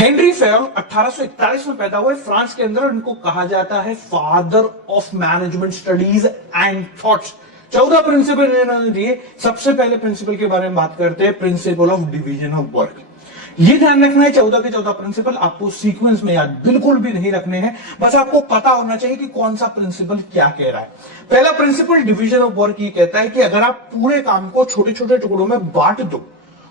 Henry Fayol 1841 में पैदा हुए फ्रांस के अंदर। इनको कहा जाता है father of management studies and thoughts. 14 principle इन्होंने दिए। सबसे पहले प्रिंसिपल के बारे में बात करते हैं, principle of division of work. ये ध्यान रखना है 14 के 14 प्रिंसिपल आपको सीक्वेंस में याद बिल्कुल भी नहीं रखने हैं, बस आपको पता होना चाहिए कि कौन सा प्रिंसिपल क्या कह रहा है। पहला प्रिंसिपल डिवीजन ऑफ वर्क ये कहता है कि अगर आप पूरे काम को छोटे छोटे टुकड़ों में बांट दो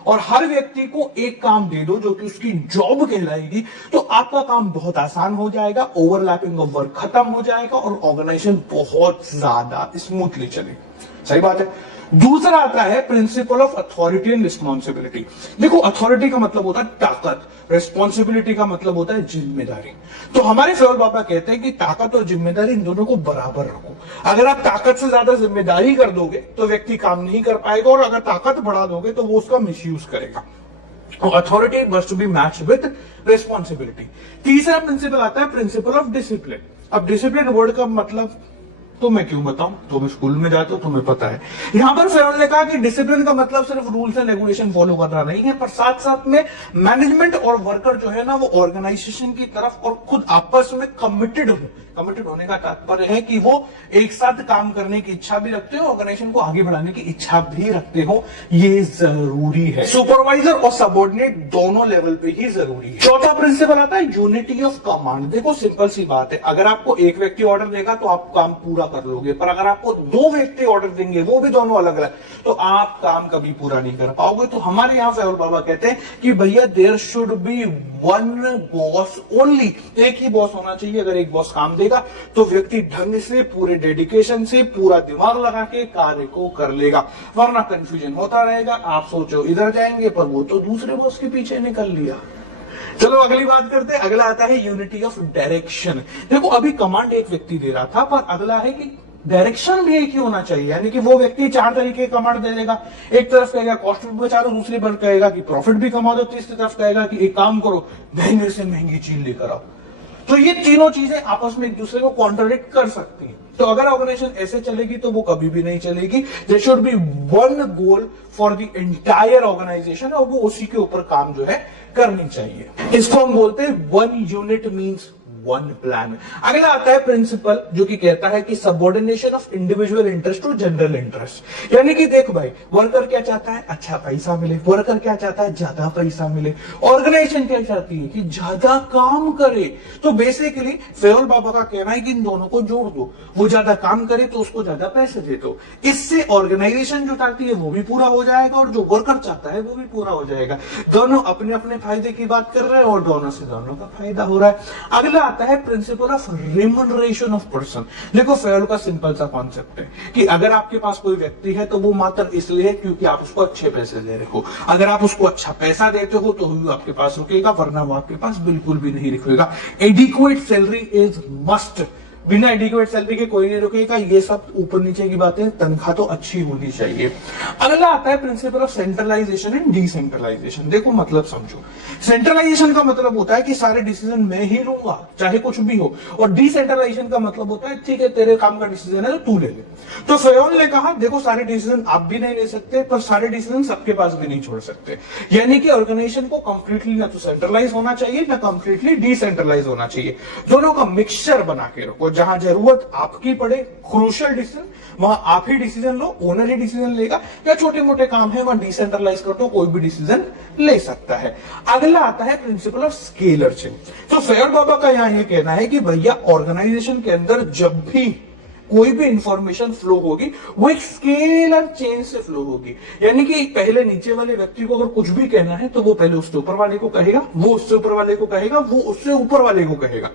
और हर व्यक्ति को एक काम दे दो जो कि उसकी जॉब कहलाएगी, तो आपका काम बहुत आसान हो जाएगा, ओवरलैपिंग ऑफ वर्क खत्म हो जाएगा और ऑर्गेनाइजेशन बहुत ज्यादा स्मूथली चलेगी। सही बात है। दूसरा आता है principle of authority and responsibility. देखो, अथॉरिटी का मतलब होता है ताकत, रिस्पॉन्सिबिलिटी का मतलब होता है जिम्मेदारी। तो हमारे फेयल बाबा कहते हैं कि ताकत और जिम्मेदारी इन दोनों को बराबर रखो। अगर आप ताकत से ज्यादा जिम्मेदारी कर दोगे तो व्यक्ति काम नहीं कर पाएगा, और अगर ताकत बढ़ा दोगे तो वो उसका मिसयूज करेगा। Authority must be match with responsibility. तीसरा प्रिंसिपल आता है प्रिंसिपल ऑफ डिसिप्लिन। अब डिसिप्लिन वर्ड का मतलब तो मैं क्यों बताऊं, तो मैं स्कूल में जाता हूं, तुम्हें पता है। यहां पर फेयल ने कहा कि डिसिप्लिन का मतलब सिर्फ रूल्स एंड रेगुलेशन फॉलो करना नहीं है, पर साथ साथ में मैनेजमेंट और वर्कर जो है ना वो ऑर्गेनाइजेशन की तरफ और खुद आपस में कमिटेड हो। कमिटेड होने का तात्पर्य है कि वो एक साथ काम करने की इच्छा भी रखते हो, ऑर्गेनाइजेशन को आगे बढ़ाने की इच्छा भी रखते हो। ये जरूरी है। सुपरवाइजर और सबऑर्डिनेट दोनों लेवल पे ही जरूरी है। चौथा प्रिंसिपल आता है यूनिटी ऑफ कमांड। देखो, सिंपल सी बात है, अगर आपको एक व्यक्ति ऑर्डर देगा तो आप काम पूरा कर लोगे, पर अगर आपको दो व्यक्ति ऑर्डर देंगे, वो भी दोनों अलग अलग, तो आप काम कभी पूरा नहीं कर पाओगे। तो हमारे यहाँ फेयल बाबा कहते हैं कि भैया there should be one boss only. एक ही बॉस होना चाहिए। अगर एक बॉस काम देगा तो व्यक्ति ढंग से, पूरे डेडिकेशन से, पूरा दिमाग लगा के कार्य को कर लेगा, वरना कंफ्यूजन होता रहेगा। आप सोचो इधर जाएंगे पर वो तो दूसरे बॉस के पीछे निकल लिया। चलो अगली बात करते हैं। अगला आता है यूनिटी ऑफ डायरेक्शन। देखो, अभी कमांड एक व्यक्ति दे रहा था, पर अगला है कि डायरेक्शन भी एक ही होना चाहिए। यानी कि वो व्यक्ति 4 तरीके की कमांड दे देगा। एक तरफ कहेगा कॉस्ट भी बचा दो, दूसरी तरफ कहेगा कि प्रॉफिट भी कमा दो, तीसरी तरफ कहेगा कि एक काम करो, महंगे से महंगी चीज लेकर आओ। तो ये तीनों चीजें आपस में एक दूसरे को कॉन्ट्रडिक्ट कर सकती हैं। तो अगर ऑर्गेनाइजेशन ऐसे चलेगी तो वो कभी भी नहीं चलेगी। There should be one goal for the entire organisation, और वो उसी के ऊपर काम जो है करनी चाहिए। इसको हम बोलते हैं one unit means one plan. अगला आता है प्रिंसिपल जो कि कहता है कि subordination of individual interest to general interest. यानी कि देख भाई, वर्कर क्या चाहता है, अच्छा पैसा मिले। वर्कर क्या चाहता है, ज्यादा पैसा मिले। ऑर्गेनाइजेशन क्या चाहती है कि ज्यादा काम करे। तो बेसिकली फेयल बाबा का कहना है कि इन दोनों को जोड़ दो। वो ज्यादा काम करे तो उसको ज्यादा पैसे दे दो। इससे ऑर्गेनाइजेशन जो चाहती है वो भी पूरा हो जाएगा, और जो वर्कर चाहता है वो भी पूरा हो जाएगा। दोनों अपने अपने फायदे की बात कर रहे हैं और दोनों से दोनों का फायदा हो रहा है। अगला आता है principle of remuneration of person. देखो, फेयल का सिंपल सा कॉन्सेप्ट है कि अगर आपके पास कोई व्यक्ति है तो वो मात्र इसलिए है क्योंकि आप उसको अच्छे पैसे दे रहे हो। अगर आप उसको अच्छा पैसा देते हो तो वो आपके पास रुकेगा, वरना वो आपके पास बिल्कुल भी नहीं रुकेगा। Adequate salary is must. बिना एडिक्वेट सैलरी के कोई नहीं रुकेगा। ये सब ऊपर नीचे की बातें, तनख्वाह तो अच्छी होनी चाहिए। अगला आता है principle of centralisation and decentralisation. देखो, मतलब समझो। सेंट्रलाइजेशन का मतलब होता है कि सारे डिसीजन मैं ही लूंगा चाहे कुछ भी हो, और डिसेंट्रलाइजेशन का मतलब होता है ठीक है तेरे काम का डिसीजन है तो तू ले ले। तो फेयल ने कहा देखो, सारे डिसीजन आप भी नहीं ले सकते, पर सारे डिसीजन सबके पास भी नहीं छोड़ सकते। यानी कि ऑर्गेनाइजेशन को कंप्लीटली ना तो सेंट्रलाइज होना चाहिए ना कंप्लीटली डिसेंट्रलाइज होना चाहिए। दोनों का मिक्सचर बना के रखो। जहां जरूरत आपकी पड़े, क्रूशियल डिसीजन, वहां आप ही डिसीजन लो, ओनर ही डिसीजन लेगा, या छोटे मोटे काम है वहां डिसेंट्रलाइज कर दो, कोई भी डिसीजन ले सकता है। अगला आता है प्रिंसिपल ऑफ स्केलर चेन। तो फेयल बाबा का यहां यह कहना है कि भैया ऑर्गेनाइजेशन के अंदर जब भी कोई भी इंफॉर्मेशन फ्लो होगी वो एक स्केलर चेन से फ्लो होगी। यानी कि पहले नीचे वाले व्यक्ति को अगर कुछ भी कहना है तो वो पहले उससे ऊपर वाले को कहेगा, वो उससे ऊपर वाले को कहेगा, वो उससे ऊपर वाले को कहेगा,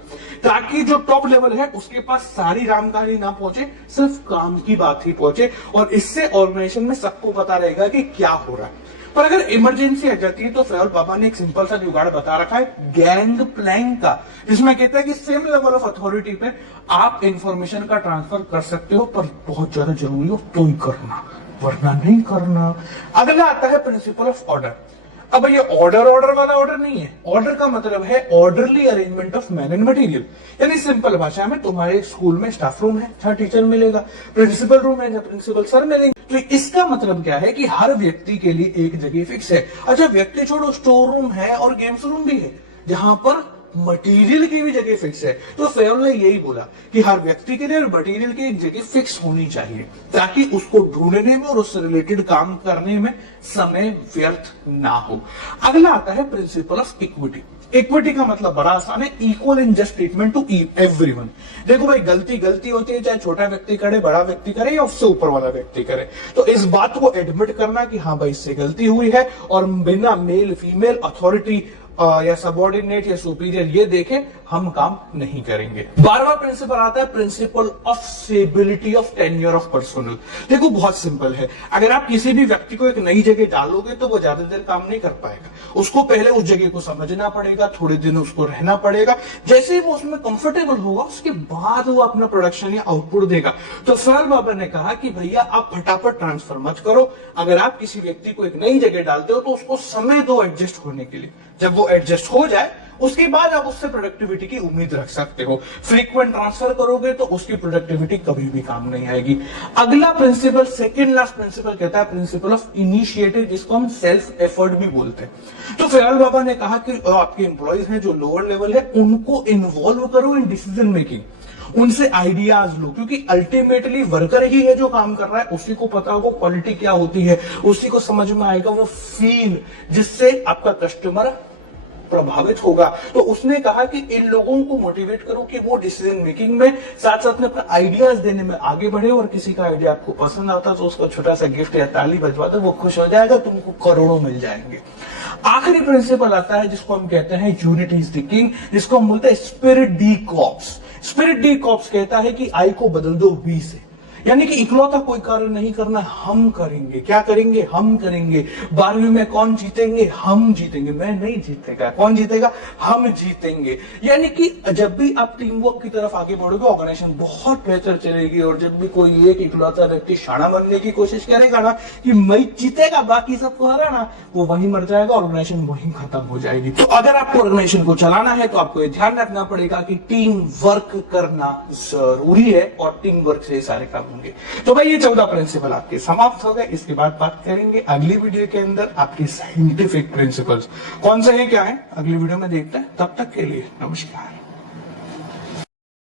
ताकि जो टॉप लेवल है उसके पास सारी रामकहानी ना पहुंचे, सिर्फ काम की बात ही पहुंचे। और इससे ऑर्गेनाइजेशन में सबको पता रहेगा कि क्या हो रहा है। पर अगर इमरजेंसी आ जाती है तो फेयल बाबा ने एक सिंपल सा जुगाड़ बता रखा है गैंग प्लैंक का, जिसमें कहता है कि सेम लेवल ऑफ अथॉरिटी पे आप इंफॉर्मेशन का ट्रांसफर कर सकते हो, पर बहुत ज्यादा जरूरी हो तो ही करना, वरना नहीं करना। अगला आता है प्रिंसिपल ऑफ ऑर्डर। अब ये ऑर्डर वाला ऑर्डर नहीं है। ऑर्डर का मतलब है orderly arrangement of man and material. यानी सिंपल भाषा में तुम्हारे स्कूल में स्टाफ रूम है जहां टीचर मिलेगा, प्रिंसिपल रूम है जहां प्रिंसिपल सर मिलेंगे। तो इसका मतलब क्या है कि हर व्यक्ति के लिए एक जगह फिक्स है। अच्छा, व्यक्ति छोड़ो, स्टोर रूम है और गेम्स रूम भी है। जहां पर मटेरियल की भी जगह फिक्स है। तो फेरोल ने यही बोला कि हर व्यक्ति के लिए मटेरियल की एक जगह फिक्स होनी चाहिए ताकि उसको ढूंढने में और उससे रिलेटेड काम करने में समय व्यर्थ ना हो। अगला आता है प्रिंसिपल ऑफ इक्विटी। इक्विटी का मतलब बड़ा आसान है, equal in just treatment to everyone. देखो भाई, गलती होती है, चाहे छोटा व्यक्ति करे, बड़ा व्यक्ति करे या उससे ऊपर वाला व्यक्ति करे। तो इस बात को एडमिट करना कि हाँ भाई इससे गलती हुई है और बिना मेल फीमेल अथॉरिटी या सबऑर्डिनेट या सुपीरियर ये देखे हम काम नहीं करेंगे। 12वां प्रिंसिपल आता है principle of stability of tenure of personal. देखो बहुत सिंपल है, अगर आप किसी भी व्यक्ति को एक नई जगह डालोगे तो वो ज्यादा देर काम नहीं कर पाएगा। उसको पहले उस जगह को समझना पड़ेगा, थोड़े दिन उसको रहना पड़ेगा, जैसे ही वो उसमें कंफर्टेबल होगा उसके बाद वो अपना प्रोडक्शन या आउटपुट देगा। तो फेरोल बाबा ने कहा कि भैया आप फटाफट ट्रांसफर मत करो, अगर आप किसी व्यक्ति को एक नई जगह डालते हो तो उसको समय दो एडजस्ट होने के लिए। जब वो एडजस्ट हो जाए उसके बाद आप उससे प्रोडक्टिविटी की उम्मीद रख सकते हो। फ्रीक्वेंट ट्रांसफर करोगे तो उसकी प्रोडक्टिविटी कभी भी काम नहीं आएगी। अगला प्रिंसिपल, सेकंड लास्ट प्रिंसिपल कहता है प्रिंसिपल ऑफ इनिशिएटिव, जिसको हम सेल्फ एफर्ट भी बोलते हैं। तो फेरोल बाबा ने कहा कि आपके एम्प्लॉइज हैं जो लोअर लेवल है उनको इन्वॉल्व करो इन डिसीजन मेकिंग, उनसे आइडियाज लो, क्योंकि अल्टीमेटली वर्कर ही है जो काम कर रहा है, उसी को पता होगा क्वालिटी क्या होती है, उसी को समझ में आएगा वो फील, जिससे आपका कस्टमर प्रभावित होगा। तो उसने कहा कि इन लोगों को मोटिवेट करो कि वो डिसीजन मेकिंग में साथ साथ में अपना आइडियाज देने में आगे बढ़े, और किसी का आइडिया आपको पसंद आता तो उसको छोटा सा गिफ्ट या ताली बजवा दो, वो खुश हो जाएगा, तुमको करोड़ों मिल जाएंगे। आखिरी प्रिंसिपल आता है जिसको हम कहते हैं यूनिटी इज द किंग, जिसको हम बोलते हैं spirit D corps. Spirit D corps कहता है कि आई को बदल दो वी से, यानी कि इकलौता कोई कार्य नहीं करना, हम करेंगे। क्या करेंगे? हम करेंगे। 12वीं में कौन जीतेंगे? हम जीतेंगे। मैं नहीं जीतेगा, कौन जीतेगा? हम जीतेंगे। यानी कि जब भी आप टीम वर्क की तरफ आगे बढ़ोगे ऑर्गेनाइजेशन बहुत बेहतर चलेगी, और जब भी कोई एक इकलौता व्यक्ति शाना बनने की कोशिश करेगा ना कि मैं जीतेगा बाकी सबको हराना, वो वहीं मर जाएगा, ऑर्गेनाइजेशन वहीं खत्म हो जाएगी। तो अगर आपको ऑर्गेनाइजेशन को चलाना है तो आपको ये ध्यान रखना पड़ेगा कि टीम वर्क करना जरूरी है, और टीम वर्क से सारे काम। तो भाई ये 14 प्रिंसिपल आपके समाप्त हो गए। इसके बाद बात करेंगे अगली वीडियो के अंदर आपके साइंटिफिक प्रिंसिपल्स कौन से हैं, क्या है, अगली वीडियो में देखते हैं। तब तक के लिए नमस्कार।